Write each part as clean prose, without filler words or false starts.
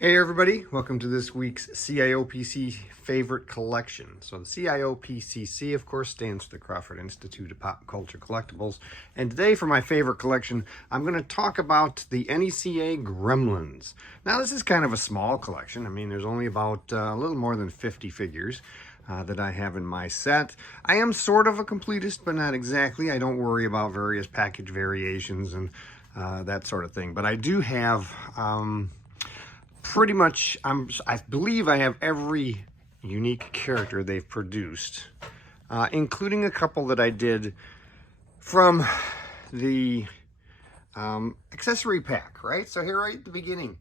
Hey everybody, welcome to this week's CIOPC favorite collection. So the CIOPCC, of course, stands for the Crawford Institute of Pop Culture Collectibles. And today for my favorite collection, I'm going to talk about the NECA Gremlins. Now this is kind of a small collection. I mean, there's only about a little more than 50 figures that I have in my set. I am sort of a completist, but not exactly. I don't worry about various package variations and that sort of thing. But I do have... pretty much, I believe I have every unique character they've produced, including a couple that I did from the accessory pack, right? So here right at the beginning,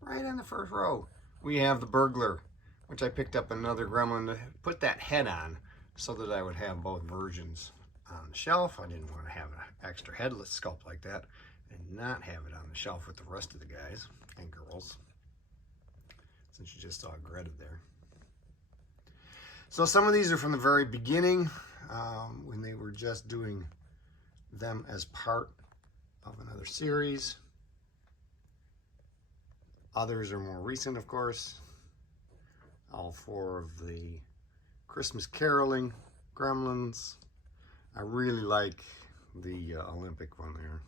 right on the first row, we have the burglar, which I picked up another gremlin to put that head on so that I would have both versions on the shelf. I didn't want to have an extra headless sculpt like that and not have it on the shelf with the rest of the guys and girls. Since you just saw Greta there. So some of these are from the very beginning, when they were just doing them as part of another series. Others are more recent, of course. All four of the Christmas caroling gremlins. I really like the Olympic one there.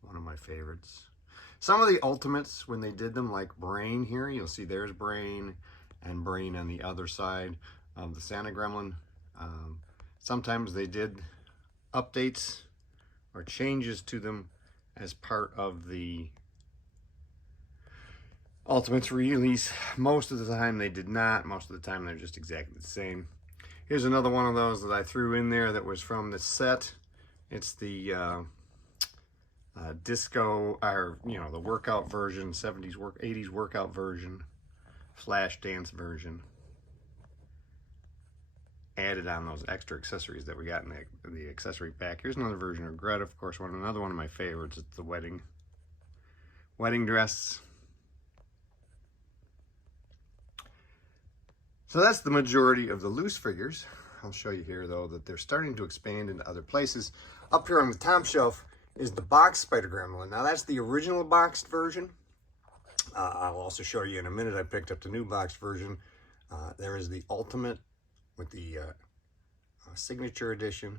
One of my favorites. Some of the Ultimates, when they did them, like Brain here, you'll see there's Brain and Brain on the other side of the Santa Gremlin. Sometimes they did updates or changes to them as part of the Ultimates release. Most of the time they did not. Most of the time they're just exactly the same. Here's another one of those that I threw in there that was from the set. It's the disco, or the workout version, 80s workout version, flash dance version. Added on those extra accessories that we got in the accessory pack. Here's another version of Greta, of course, another one of my favorites. It's the wedding dress. So that's the majority of the loose figures. I'll show you here though that they're starting to expand into other places. Up here on the top shelf is the boxed Spider Gremlin. Now that's the original boxed version. I'll also show you in a minute. I picked up the new boxed version. There is the Ultimate with the signature edition.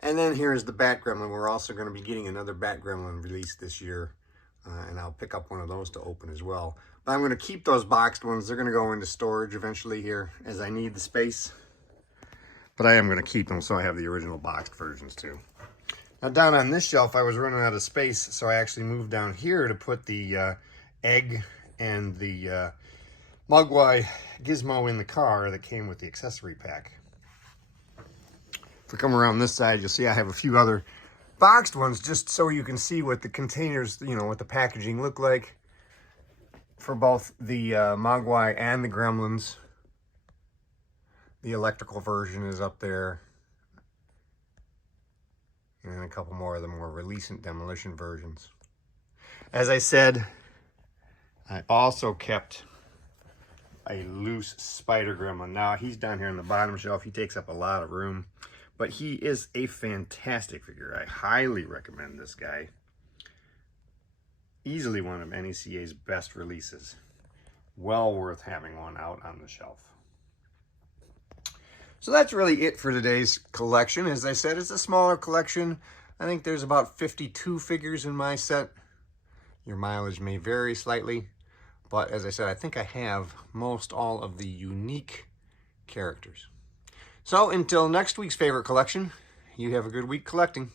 And then here is the Bat Gremlin. We're also going to be getting another Bat Gremlin released this year. And I'll pick up one of those to open as well. But I'm going to keep those boxed ones. They're going to go into storage eventually here as I need the space. But I am going to keep them so I have the original boxed versions too. Now down on this shelf, I was running out of space, so I actually moved down here to put the egg and the Mogwai gizmo in the car that came with the accessory pack. If we come around this side, you'll see I have a few other boxed ones just so you can see what the containers, what the packaging look like for both the Mogwai and the Gremlins. The electrical version is up there. And a couple more of the more release and demolition versions. As I said, I also kept a loose Spider Gremlin. Now, he's down here on the bottom shelf. He takes up a lot of room. But he is a fantastic figure. I highly recommend this guy. Easily one of NECA's best releases. Well worth having one out on the shelf. So that's really it for today's collection. As I said, it's a smaller collection. I think there's about 52 figures in my set. Your mileage may vary slightly, but as I said, I think I have most all of the unique characters. So until next week's favorite collection, you have a good week collecting.